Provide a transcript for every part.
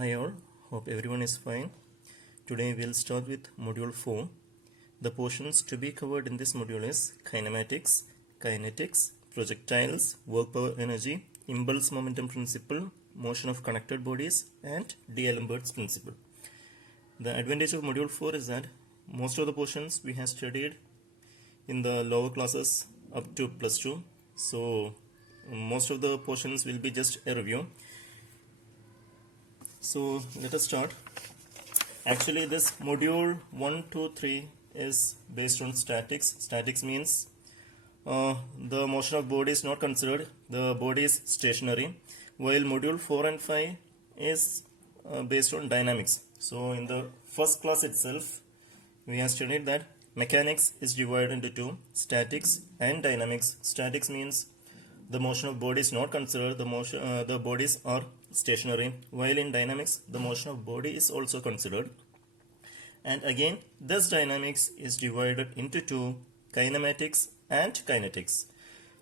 Hi all, hope everyone is fine. Today we'll start with module 4. The portions to be covered in this module is kinematics, kinetics, projectiles, work power energy, impulse momentum principle, motion of connected bodies, and D'Alembert's principle. The advantage of module 4 is that most of the portions we have studied in the lower classes up to plus 2. So most of the portions will be just a review. So let us start. Actually this module 1, 2, 3 is based on statics. Statics means the motion of body is not considered, the body is stationary, while module 4 and 5 is based on dynamics. So in the first class itself we have studied that mechanics is divided into two, statics and dynamics. Statics means the motion of body is not considered, the bodies are stationary, while in dynamics the motion of body is also considered. And again this dynamics is divided into two, kinematics and kinetics.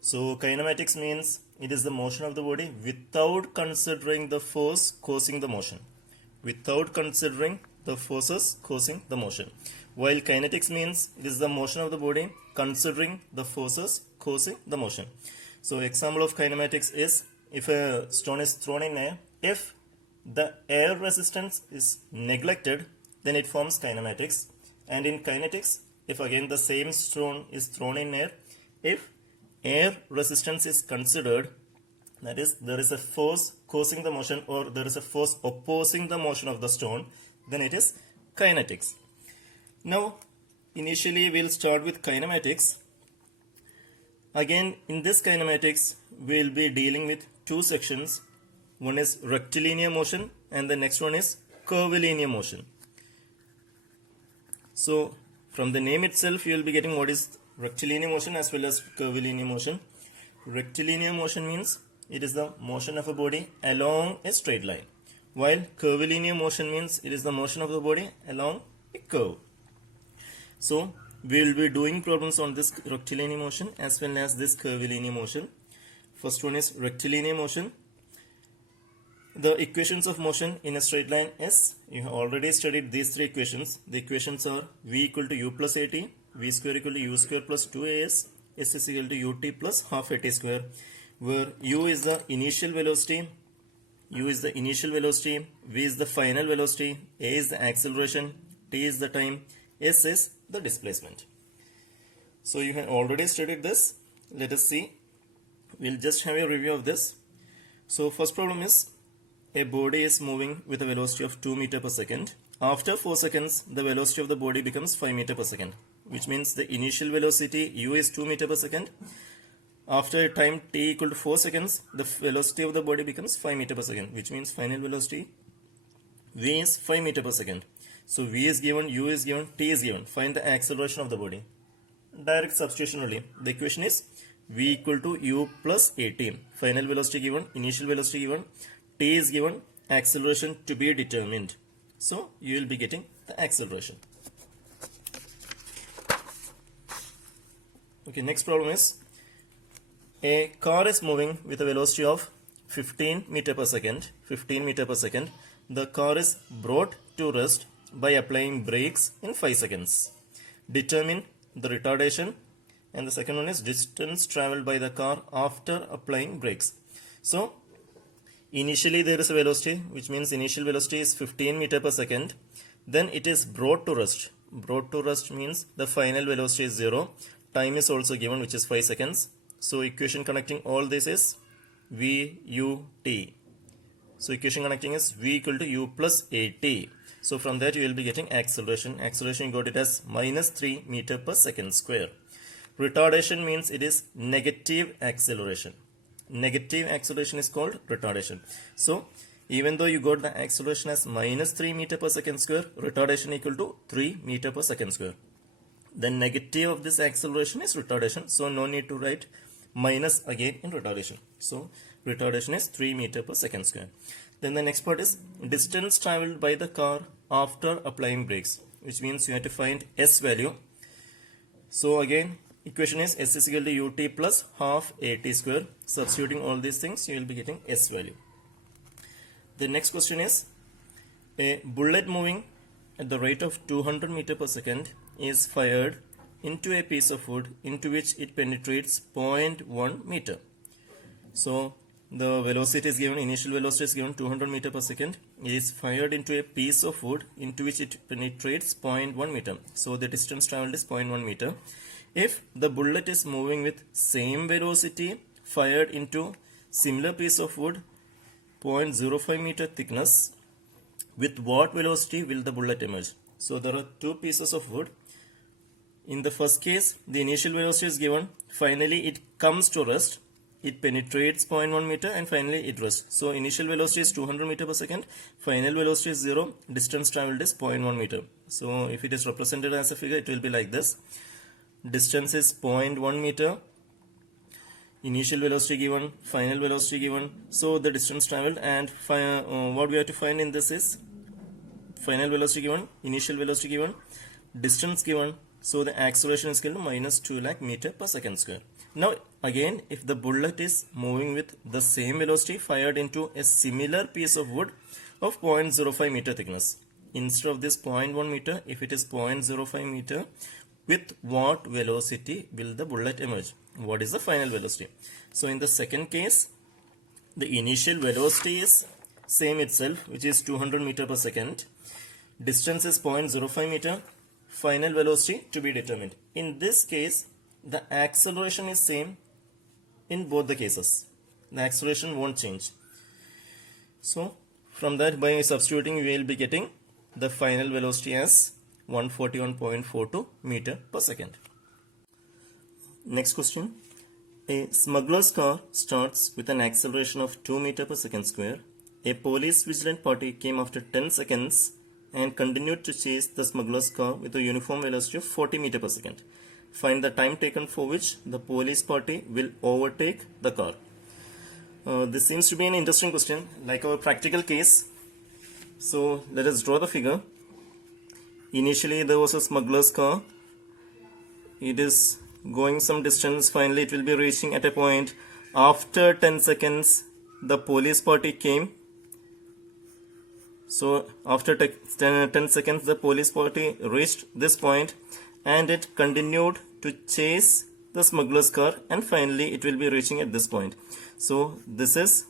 So kinematics means it is the motion of the body without considering the force causing the motion, without considering the forces causing the motion, while kinetics means it is the motion of the body considering the forces causing the motion. So example of kinematics is, if a stone is thrown in air, if the air resistance is neglected, then it forms kinematics. And in kinetics, if again the same stone is thrown in air, if air resistance is considered, that is there is a force causing the motion or there is a force opposing the motion of the stone, then it is kinetics. Now initially we'll start with kinematics. Again in this kinematics we'll be dealing with two sections. One is rectilinear motion and the next one is curvilinear motion. So from the name itself you will be getting what is rectilinear motion as well as curvilinear motion. Rectilinear motion means it is the motion of a body along a straight line, while curvilinear motion means it is the motion of the body along a curve. So we will be doing problems on this rectilinear motion as well as this curvilinear motion. First one is rectilinear motion. The equations of motion in a straight line is, you have already studied these three equations. The equations are v equal to u plus at, v square equal to u square plus 2as, s is equal to ut plus half at square, where u is the initial velocity, v is the final velocity, a is the acceleration, t is the time, s is the displacement. So you have already studied this. Let us see. We'll just have a review of this. So first problem is, a body is moving with a velocity of 2 meters per second. After 4 seconds, the velocity of the body becomes 5 meters per second, which means the initial velocity u is 2 meters per second. After a time t equal to 4 seconds, the velocity of the body becomes 5 meters per second, which means final velocity v is 5 meters per second. So v is given, u is given, t is given. Find the acceleration of the body. Direct substitution only. The equation is v equal to u plus at. Final velocity given, initial velocity given, t is given, acceleration to be determined. So you will be getting the acceleration. Okay, next problem is, a car is moving with a velocity of 15 meters per second. The car is brought to rest by applying brakes in 5 seconds. Determine the retardation, and the second one is distance traveled by the car after applying brakes. So initially there is a velocity, which means initial velocity is 15 meters per second. Then it is brought to rest. Brought to rest means the final velocity is 0. Time is also given, which is 5 seconds. So equation connecting all this is v u t. So equation connecting is v equal to u plus at. So from that you will be getting acceleration. Acceleration you got it as minus 3 meters per second square. Retardation means it is negative acceleration. Negative acceleration is called retardation. So even though you got the acceleration as minus 3 meters per second square, retardation equal to 3 meters per second square. The negative of this acceleration is retardation. So no need to write minus again in retardation. So retardation is 3 meters per second square. Then the next part is distance traveled by the car after applying brakes, which means you have to find s value. So again equation is s is equal to ut plus half at square. Substituting all these things you will be getting s value. The next question is, A bullet moving at the rate of 200 meter per second is fired into a piece of wood into which it penetrates 0.1 meter. So the velocity is given, initial velocity is given 200 meter per second. It is fired into a piece of wood into which it penetrates 0.1 meter. So the distance traveled is 0.1 meter. If the bullet is moving with same velocity fired into similar piece of wood 0.05 meter thickness, with what velocity will the bullet emerge? So there are two pieces of wood. In the first case, the initial velocity is given. Finally, it comes to rest. It penetrates 0.1 meter and finally it rests. So initial velocity is 200 meter per second. Final velocity is 0. Distance traveled is 0.1 meter. So if it is represented as a figure, it will be like this. Distance is 0.1 meter. Initial velocity given, final velocity given. So the distance traveled, and what we have to find in this is final velocity given, initial velocity given, distance given. So the acceleration is equal to minus 2 lakh meter per second square. Now again, if the bullet is moving with the same velocity fired into a similar piece of wood of 0.05 meter thickness, instead of this 0.1 meter, if it is 0.05 meter, with what velocity will the bullet emerge? What is the final velocity? So in the second case, the initial velocity is same itself, which is 200 meter per second. Distance is 0.05 meter. Final velocity to be determined. In this case, the acceleration is same in both the cases. The acceleration won't change. So from that, by substituting, we will be getting the final velocity as 141.42 meter per second. Next question. A smuggler's car starts with an acceleration of 2 meter per second square. A police vigilant party came after 10 seconds and continued to chase the smuggler's car with a uniform velocity of 40 meter per second. Find the time taken for which the police party will overtake the car. This seems to be an interesting question, like our practical case. So let us draw the figure. Initially there was a smuggler's car. It is going some distance. Finally it will be reaching at a point. After 10 seconds the police party came. So after 10 seconds the police party reached this point and it continued to chase the smuggler's car, and finally it will be reaching at this point. So this is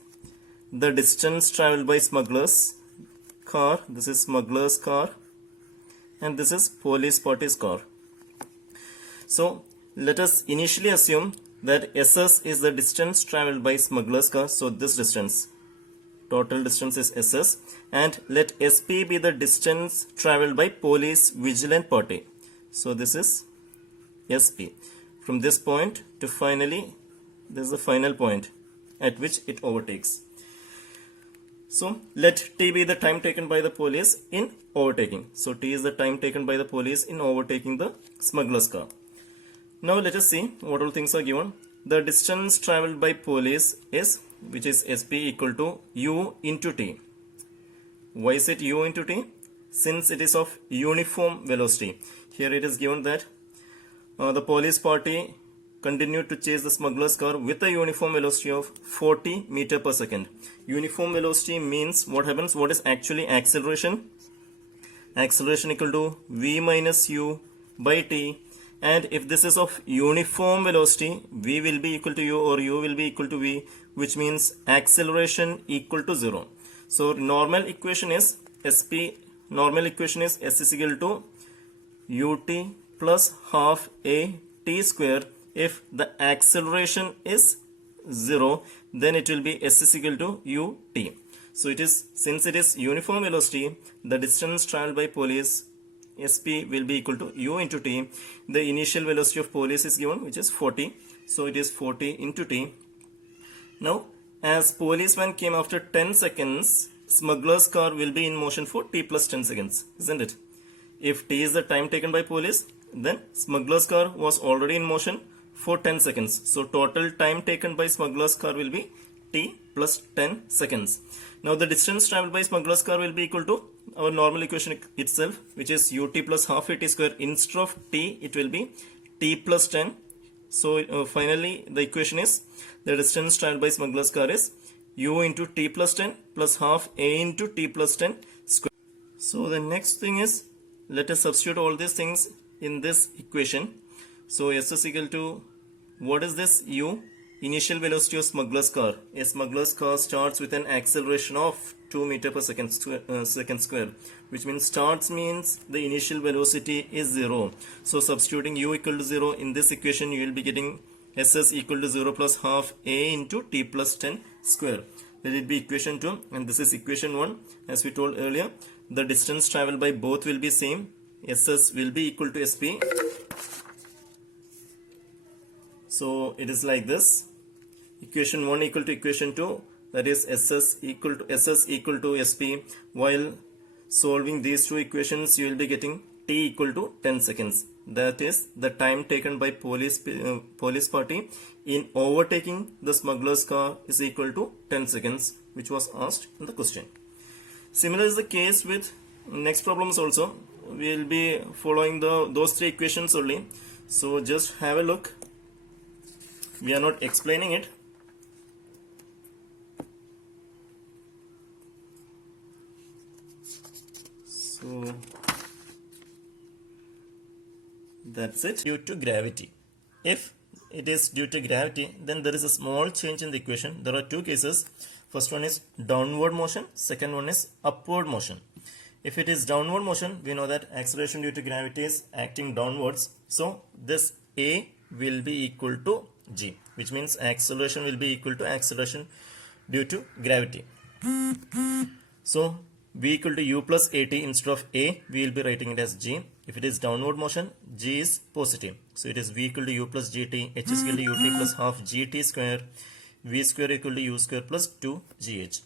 the distance traveled by smuggler's car. This is smuggler's car and this is police party's car. So let us initially assume that SS is the distance traveled by smuggler's car. So this distance, total distance is SS, and let SP be the distance traveled by police vigilant party. So this is SP. From this point to finally, this is the final point at which it overtakes. So let T be the time taken by the police in overtaking. So T is the time taken by the police in overtaking the smuggler's car. Now let us see what all things are given. The distance traveled by police is, which is SP, equal to U into T. Why is it U into T? Since it is of uniform velocity. Here it is given that the police party continued to chase the smuggler's car with a uniform velocity of 40 meter per second. Uniform velocity means what happens? What is actually acceleration? Acceleration equal to V minus U by T. And if this is of uniform velocity, V will be equal to U or U will be equal to V, which means acceleration equal to 0. So normal equation is SP, normal equation is S is equal to UT plus half A T square. If the acceleration is 0, then it will be S is equal to UT. So it is, since it is uniform velocity, the distance traveled by police SP will be equal to U into T. The initial velocity of police is given, which is 40. So it is 40 into T. Now, as policeman came after 10 seconds, smuggler's car will be in motion for T plus 10 seconds, isn't it? If T is the time taken by police, then smuggler's car was already in motion for 10 seconds. So total time taken by smuggler's car will be T plus 10 seconds. Now the distance traveled by smuggler's car will be equal to our normal equation itself, which is UT plus half AT square. Instead of T, it will be T plus 10. So finally the equation is the distance traveled by smuggler's car is U into T plus 10 plus half A into T plus 10 square. So the next thing is, let us substitute all these things in this equation. So S is equal to, what is this? U, initial velocity of smuggler's car. A smuggler's car starts with an acceleration of 2 meter per second square, which means starts means the initial velocity is 0. So substituting U equal to 0 in this equation, you will be getting S is equal to 0 plus half A into T plus 10 square. Let it be equation 2, and this is equation 1. As we told earlier, the distance traveled by both will be same. SS will be equal to SP. So it is like this. Equation 1 equal to equation 2, that is SS equal to SP. While solving these two equations, you will be getting T equal to 10 seconds. That is the time taken by police party in overtaking the smuggler's car is equal to 10 seconds, which was asked in the question. Similar is the case with next problems also. We will be following those three equations only. So just have a look. We are not explaining it. So that's it. Due to gravity. If it is due to gravity, then there is a small change in the equation. There are two cases. First one is downward motion. Second one is upward motion. If it is downward motion, we know that acceleration due to gravity is acting downwards. So this A will be equal to G, which means acceleration will be equal to acceleration due to gravity. So V equal to U plus AT, instead of A, we will be writing it as G. If it is downward motion, G is positive. So it is V equal to U plus GT, H is equal to UT plus half GT square, V square equal to U square plus 2GH.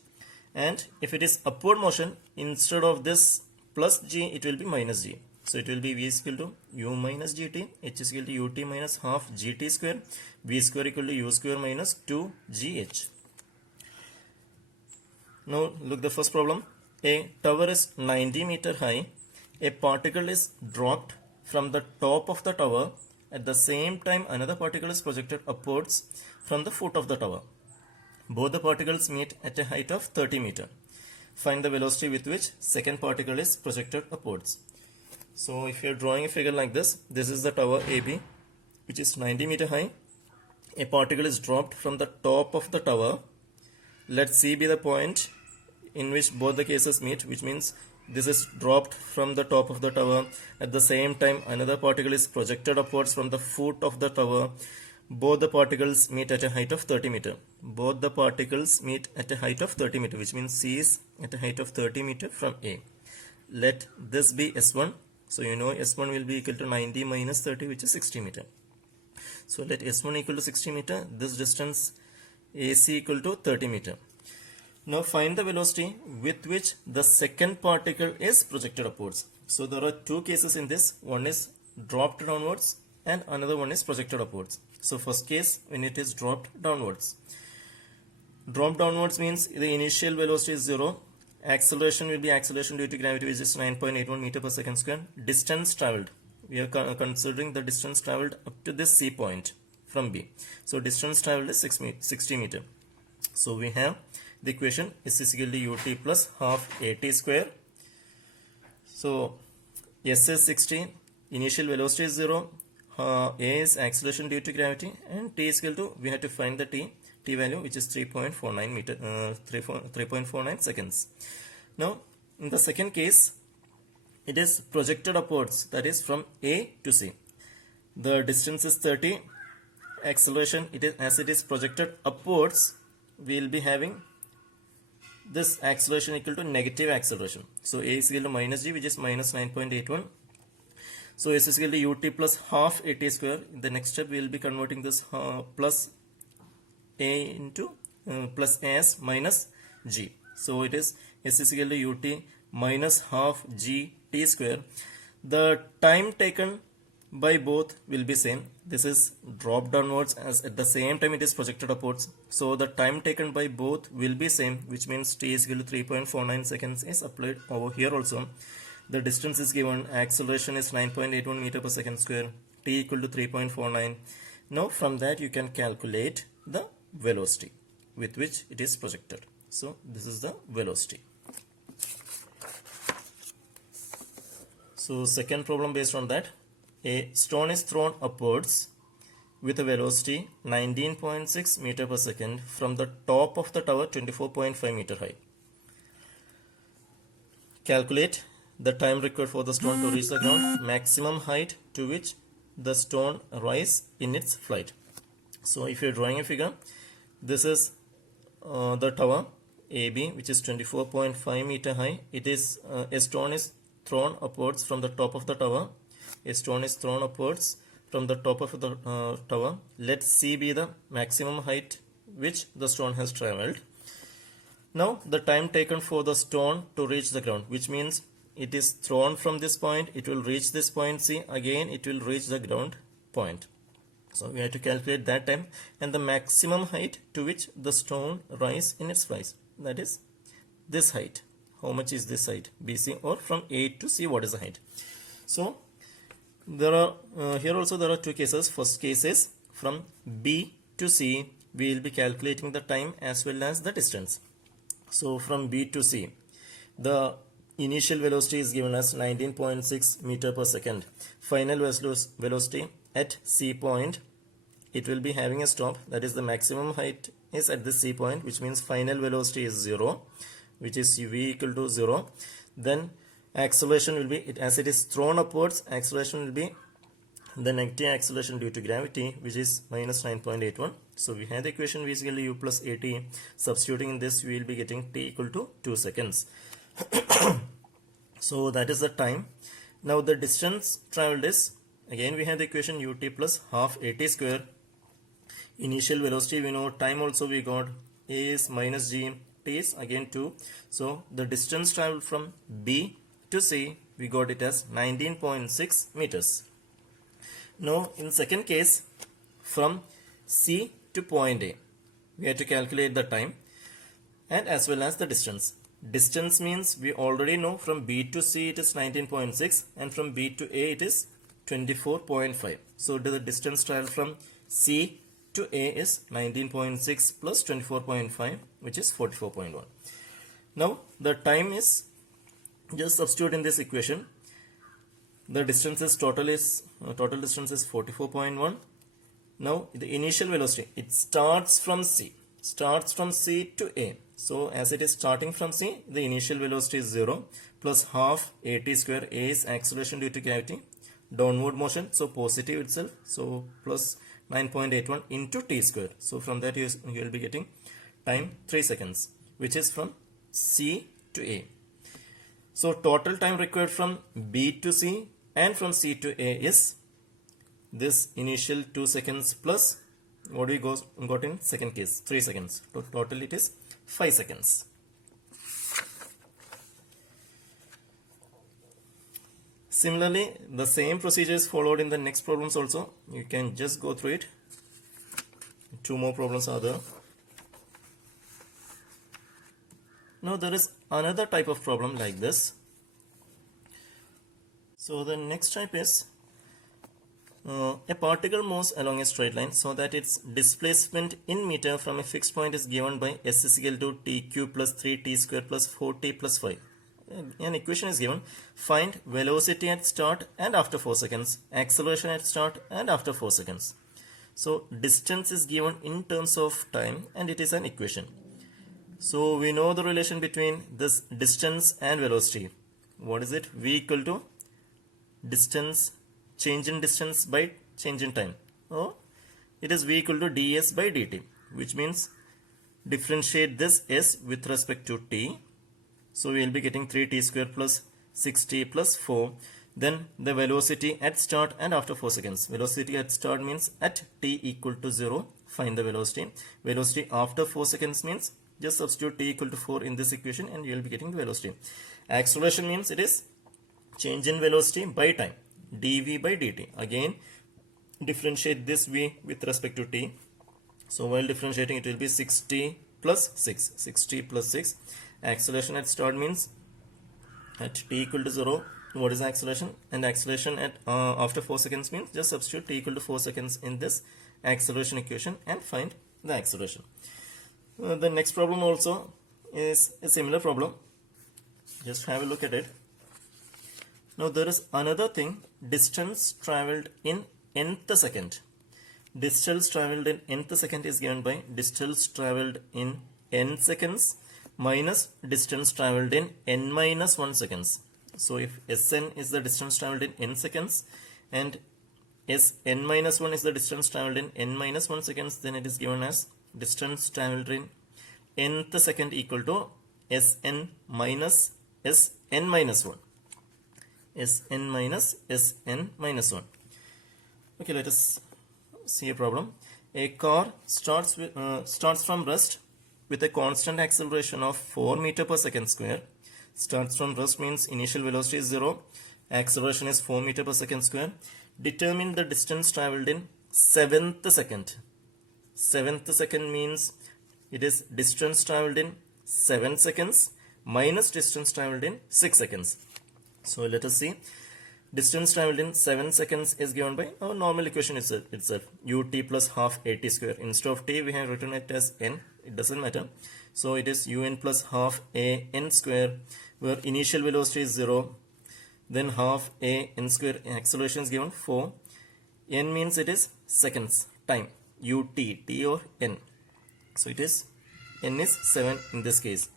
And if it is upward motion, instead of this plus G, it will be minus G. So it will be V is equal to U minus GT, H is equal to UT minus half GT square, V square equal to U square minus 2GH. Now look the first problem. A tower is 90 meter high. A particle is dropped from the top of the tower. At the same time, another particle is projected upwards from the foot of the tower. Both the particles meet at a height of 30 meter. Find the velocity with which second particle is projected upwards. So if you are drawing a figure like this, this is the tower AB, which is 90 meter high. A particle is dropped from the top of the tower. Let C be the point in which both the cases meet, which means this is dropped from the top of the tower. At the same time, another particle is projected upwards from the foot of the tower. Both the particles meet at a height of 30 meter. Both the particles meet at a height of 30 meter, which means C is at a height of 30 meter from A. Let this be S1. So you know S1 will be equal to 90 minus 30, which is 60 meter. So let S1 equal to 60 meter. This distance AC equal to 30 meter. Now find the velocity with which the second particle is projected upwards. So there are two cases in this. One is dropped downwards and another one is projected upwards. So first case, when it is dropped downwards. Dropped downwards means the initial velocity is 0. Acceleration will be acceleration due to gravity, which is 9.81 meter per second square. Distance traveled. We are considering the distance traveled up to this C point from B. So distance traveled is 60 meter. So we have the equation is equal to UT plus half AT square. So S is 60, initial velocity is 0, A is acceleration due to gravity, and T is equal to, we have to find the T value, which is 3.49 seconds. Now in the second case, it is projected upwards, that is from A to C. The distance is 30. Acceleration, as it is projected upwards, we will be having this acceleration equal to negative acceleration. So A is equal to minus G, which is minus 9.81. So S is equal to UT plus half AT square. In the next step, we will be converting this plus A into plus as minus G. So it is S is equal to UT minus half GT square. The time taken by both will be same. This is dropped downwards, as at the same time it is projected upwards. So the time taken by both will be same, which means T is equal to 3.49 seconds is applied over here also. The distance is given, acceleration is 9.81 meter per second square, T equal to 3.49. Now from that you can calculate the velocity with which it is projected. So this is the velocity. So second problem based on that, a stone is thrown upwards with a velocity 19.6 meter per second from the top of the tower 24.5 meter high. Calculate the time required for the stone to reach the ground, maximum height to which the stone rise in its flight. So if you're drawing a figure, this is the tower AB, which is 24.5 meter high. It is a stone is thrown upwards from the top of the tower. A stone is thrown upwards from the top of the tower. Let C be the maximum height which the stone has traveled. Now the time taken for the stone to reach the ground, which means it is thrown from this point, it will reach this point C, again it will reach the ground point. So we have to calculate that time and the maximum height to which the stone rise in its flight. That is this height. How much is this height? BC, or from A to C, what is the height? So there are here also there are two cases. First case is from B to C, we will be calculating the time as well as the distance. So from B to C, the initial velocity is given as 19.6 meter per second. Final velocity at C point, it will be having a stop. That is, the maximum height is at the C point, which means final velocity is 0, which is V equal to 0. Then acceleration will be, as it is thrown upwards, acceleration will be the negative acceleration due to gravity, which is minus 9.81. So we have the equation V is equal to U plus AT. Substituting in this, we will be getting T equal to 2 seconds. So that is the time. Now the distance traveled is, again we have the equation ut plus half at square. Initial velocity we know, time also we got, A is minus G, T is again 2. So the distance traveled from B to C, we got it as 19.6 meters. Now in second case, from C to point A, we have to calculate the time and as well as the distance. Distance means we already know from B to C it is 19.6 and from B to A it is 24.5. So the distance traveled from C to A is 19.6 plus 24.5, which is 44.1. Now the time is, just substitute in this equation. The distance is total distance is 44.1. Now the initial velocity, it starts from C to A. So as it is starting from C, the initial velocity is 0 plus half at square. A is acceleration due to gravity, downward motion, so positive itself, so plus 9.81 into T square. So from that you will be getting time 3 seconds, which is from C to A. So total time required from B to C and from C to A is this initial 2 seconds plus what we got in second case, 3 seconds. Total it is 5 seconds. Similarly, the same procedure is followed in the next problems also. You can just go through it. 2 more problems are there. Now there is another type of problem like this. So the next type is a particle moves along a straight line so that its displacement in meter from a fixed point is given by S is equal to T cube plus 3T square plus 4T plus 5. An equation is given. Find velocity at start and after 4 seconds, acceleration at start and after 4 seconds. So distance is given in terms of time and it is an equation. So we know the relation between this distance and velocity. What is it? V equal to distance, change in distance by change in time. Or it is V equal to ds by dt, which means differentiate this s with respect to t. So we will be getting 3t square plus 6t plus 4. Then the velocity at start and after 4 seconds. Velocity at start means at t equal to 0. Find the velocity. Velocity after 4 seconds means just substitute t equal to 4 in this equation and you will be getting the velocity. Acceleration means it is change in velocity by time. dv by dt. Again differentiate this v with respect to t. So while differentiating it will be 6t plus 6. 6t plus 6. Acceleration at start means at t equal to 0. What is the acceleration? And acceleration at after 4 seconds means just substitute t equal to 4 seconds in this acceleration equation and find the acceleration. The next problem also is a similar problem. Just have a look at it. Now there is another thing, distance traveled in nth second. Distance traveled in nth second is given by distance traveled in n seconds minus distance traveled in n minus 1 seconds. So if Sn is the distance traveled in n seconds and Sn minus 1 is the distance traveled in n minus 1 seconds, then it is given as distance traveled in nth second equal to Sn minus Sn minus 1. Sn minus Sn minus 1. Okay, let us see a problem. A car starts from rest with a constant acceleration of 4 meter per second square. Starts from rest means initial velocity is 0, acceleration is 4 meter per second square. Determine the distance traveled in 7th second. 7th second means it is distance traveled in 7 seconds minus distance traveled in 6 seconds. So let us see. Distance traveled in 7 seconds is given by our normal equation itself, ut plus half at square. Instead of t, we have written it as n. It doesn't matter. So it is un plus half a n square, where initial velocity is 0. Then half a n square, acceleration is given 4. N means it is seconds, time, ut, t or n. So it is, n is 7 in this case.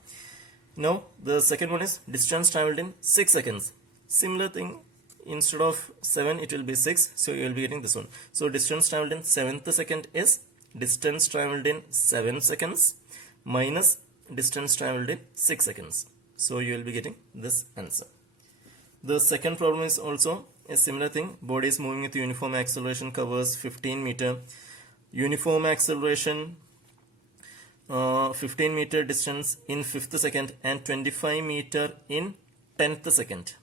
Now the second one is distance traveled in 6 seconds. Similar thing, instead of 7 it will be 6, so you will be getting this one. So distance traveled in 7th second is distance traveled in 7 seconds minus distance traveled in 6 seconds. So you will be getting this answer. The second problem is also a similar thing. Body is moving with uniform acceleration, covers 15 meter. Uniform acceleration, 15 meter distance in 5th second and 25 meter in 10th second.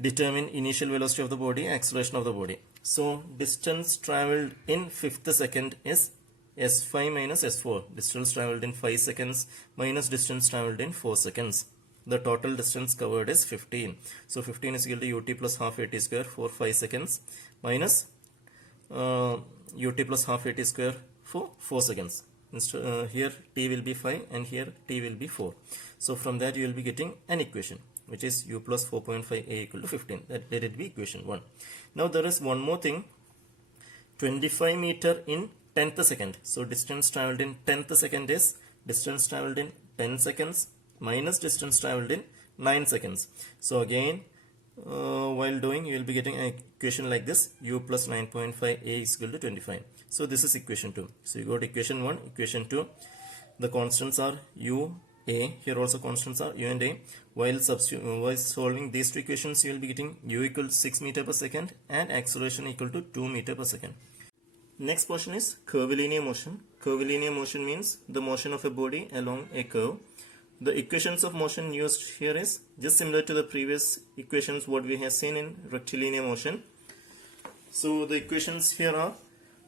Determine initial velocity of the body, acceleration of the body. So distance traveled in 5th second is S5 minus S4. Distance traveled in 5 seconds minus distance traveled in 4 seconds. The total distance covered is 15. So 15 is equal to ut plus half at square for 5 seconds minus ut plus half at square for 4 seconds. Here t will be 5 and here t will be 4. So from that you will be getting an equation, which is u plus 4.5a equal to 15. Let it be equation 1. Now there is one more thing. 25 meter in 10th second. So distance traveled in 10th second is distance traveled in 10 seconds minus distance traveled in 9 seconds. So again, while doing, you will be getting an equation like this. U plus 9.5a is equal to 25. So this is equation 2. So you got equation 1, equation 2. The constants are u, a. Here also constants are u and a. While solving these two equations, you will be getting u equal to 6 meter per second and acceleration equal to 2 meter per second. Next portion is curvilinear motion. Curvilinear motion means the motion of a body along a curve. The equations of motion used here is just similar to the previous equations what we have seen in rectilinear motion. So the equations here are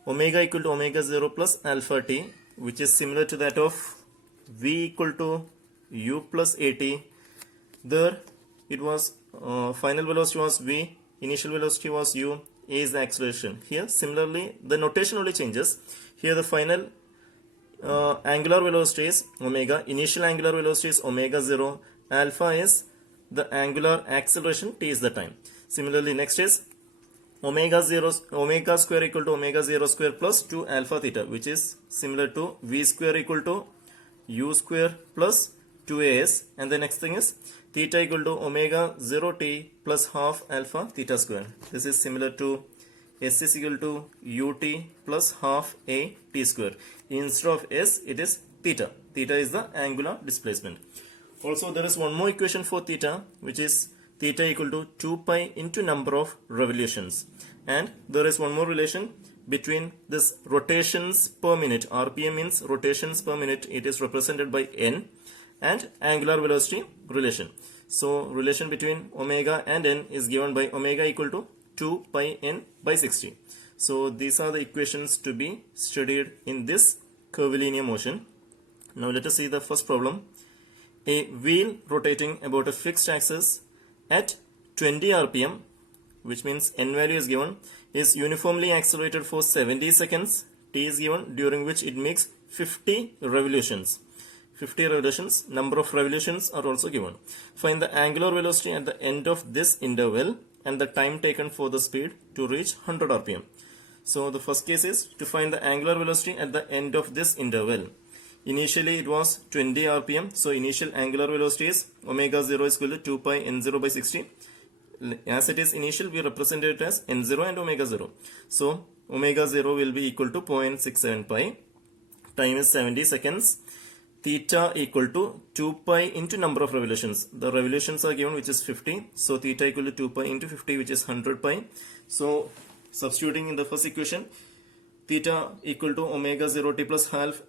omega equal to omega 0 plus alpha t, which is similar to that of v equal to u plus at. There it was final velocity was v, initial velocity was u, a is the acceleration. Here similarly the notation only changes. Here the final angular velocity is omega, initial angular velocity is omega 0, alpha is the angular acceleration, t is the time. Similarly next is omega square equal to omega 0 square plus 2 alpha theta, which is similar to v square equal to u square plus 2as, and the next thing is theta equal to omega 0 t plus half alpha theta square. This is similar to s is equal to ut plus half a t square. Instead of s, it is theta. Theta is the angular displacement. Also there is one more equation for theta, which is theta equal to 2 pi into number of revolutions. And there is one more relation between this rotations per minute. RPM means rotations per minute. It is represented by n, and angular velocity relation. So relation between omega and n is given by omega equal to 2 pi n by 60. So these are the equations to be studied in this curvilinear motion. Now let us see the first problem. A wheel rotating about a fixed axis at 20 rpm, which means n value is given, is uniformly accelerated for 70 seconds. T is given, during which it makes 50 revolutions. 50 revolutions. Number of revolutions are also given. Find the angular velocity at the end of this interval and the time taken for the speed to reach 100 rpm. So the first case is to find the angular velocity at the end of this interval. Initially it was 20 rpm. So initial angular velocity is omega 0 is equal to 2 pi n0 by 60. As it is initial, we represent it as n0 and omega 0. So omega 0 will be equal to 0.67 pi. Time is 70 seconds. Theta equal to 2 pi into number of revolutions. The revolutions are given, which is 50. So theta equal to 2 pi into 50, which is 100 pi. So substituting in the first equation, theta equal to omega 0 t plus half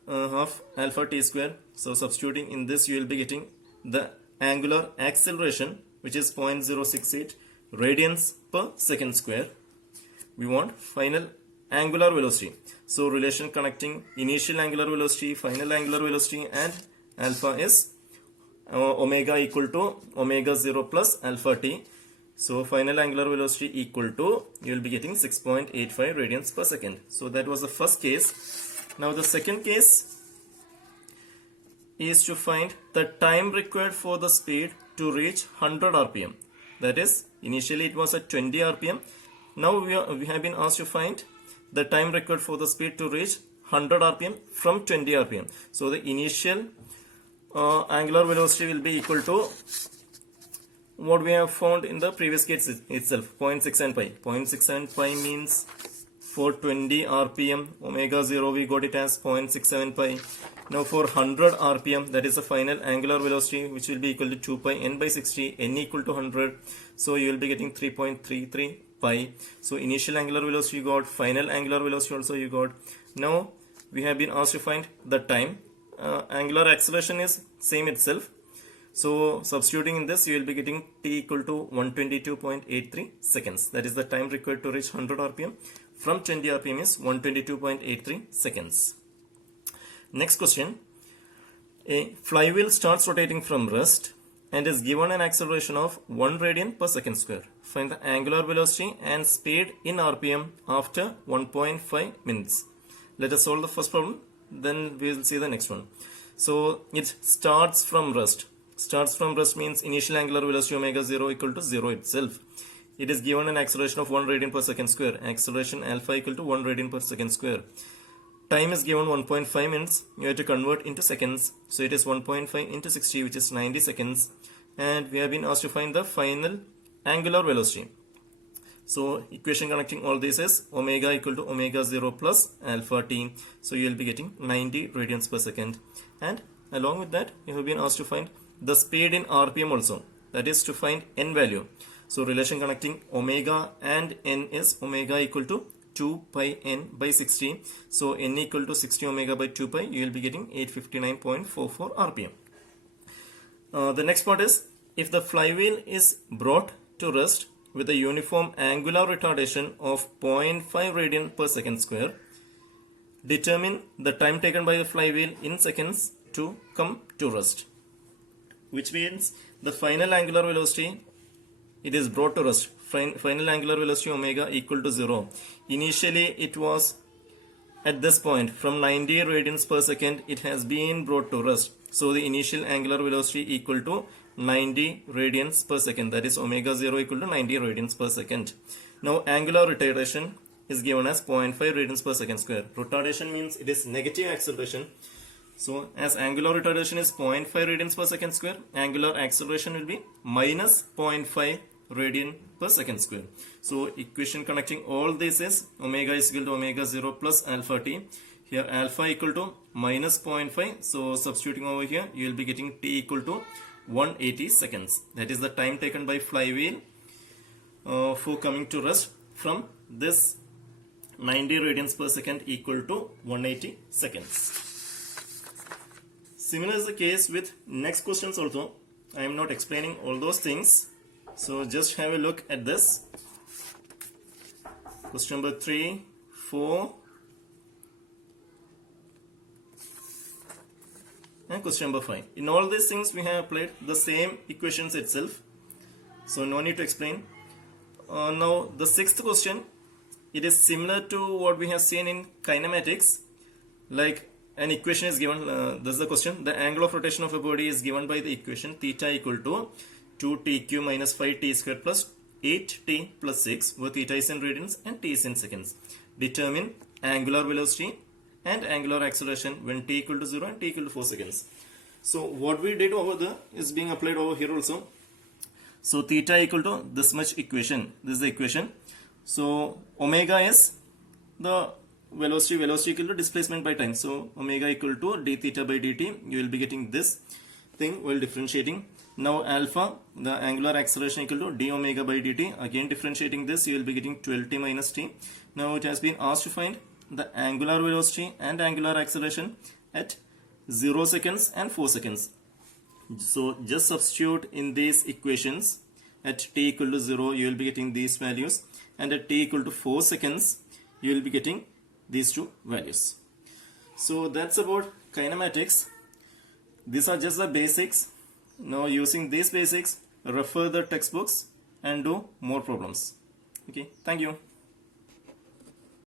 alpha t square. So substituting in this, you will be getting the angular acceleration, which is 0.068 radians per second square. We want final angular velocity. So relation connecting initial angular velocity, final angular velocity, and alpha is omega equal to omega 0 plus alpha t. So final angular velocity equal to, you will be getting 6.85 radians per second. So that was the first case. Now the second case is to find the time required for the speed to reach 100 rpm. That is, initially it was at 20 rpm. Now we have been asked to find the time required for the speed to reach 100 rpm from 20 rpm. So the initial angular velocity will be equal to what we have found in the previous case itself, 0.67 pi. 0.67 pi means for 20 rpm, omega 0 we got it as 0.67 pi. Now for 100 rpm, that is the final angular velocity, which will be equal to 2 pi n by 60, n equal to 100. So you will be getting 3.33 pi. So initial angular velocity you got, final angular velocity also you got. Now we have been asked to find the time. Angular acceleration is same itself. So substituting in this, you will be getting t equal to 122.83 seconds. That is the time required to reach 100 rpm. From 20 rpm is 122.83 seconds. Next question. A flywheel starts rotating from rest and is given an acceleration of 1 radian per second square. Find the angular velocity and speed in rpm after 1.5 minutes. Let us solve the first problem, then we will see the next one. So it starts from rest. Starts from rest means initial angular velocity omega 0 equal to 0 itself. It is given an acceleration of 1 radian per second square. Acceleration alpha equal to 1 radian per second square. Time is given 1.5 minutes. You have to convert into seconds. So it is 1.5 into 60, which is 90 seconds. And we have been asked to find the final angular velocity. So equation connecting all this is omega equal to omega 0 plus alpha t. So you will be getting 90 radians per second. And along with that, you have been asked to find the speed in rpm also. That is to find n value. So relation connecting omega and n is omega equal to 2 pi n by 60. So n equal to 60 omega by 2 pi, you will be getting 859.44 rpm. The next part is, if the flywheel is brought to rest with a uniform angular retardation of 0.5 radian per second square, determine the time taken by the flywheel in seconds to come to rest. Which means the final angular velocity, it is brought to rest. Final angular velocity omega equal to 0. Initially it was at this point from 90 radians per second, it has been brought to rest. So the initial angular velocity equal to 90 radians per second. That is omega 0 equal to 90 radians per second. Now angular retardation is given as 0.5 radians per second square. Retardation means it is negative acceleration. So as angular retardation is 0.5 radians per second square, angular acceleration will be minus 0.5 radian per second square. So equation connecting all this is omega is equal to omega 0 plus alpha t. Here alpha equal to minus 0.5. So substituting over here, you will be getting t equal to 180 seconds. That is the time taken by flywheel for coming to rest from this 90 radians per second equal to 180 seconds. Similar is the case with next questions also. I am not explaining all those things. So just have a look at this. Question number 3, 4, and question number 5. In all these things we have applied the same equations itself. So no need to explain. Now the sixth question, it is similar to what we have seen in kinematics. Like an equation is given. This is the question. The angle of rotation of a body is given by the equation theta equal to 2tq minus 5t square plus 8t plus 6, where theta is in radians and t is in seconds. Determine angular velocity and angular acceleration when t equal to 0 and t equal to 4 seconds. So what we did over there is being applied over here also. So theta equal to this much equation. This is the equation. So omega is the velocity equal to displacement by time. So omega equal to d theta by dt. You will be getting this thing while differentiating. Now alpha, the angular acceleration equal to d omega by dt. Again differentiating this, you will be getting 12t minus t. Now it has been asked to find the angular velocity and angular acceleration at 0 seconds and 4 seconds. So just substitute in these equations. At t equal to 0 you will be getting these values, and at t equal to 4 seconds you will be getting these two values. So that's about kinematics. These are just the basics. Now using these basics, refer the textbooks and do more problems. Okay, thank you.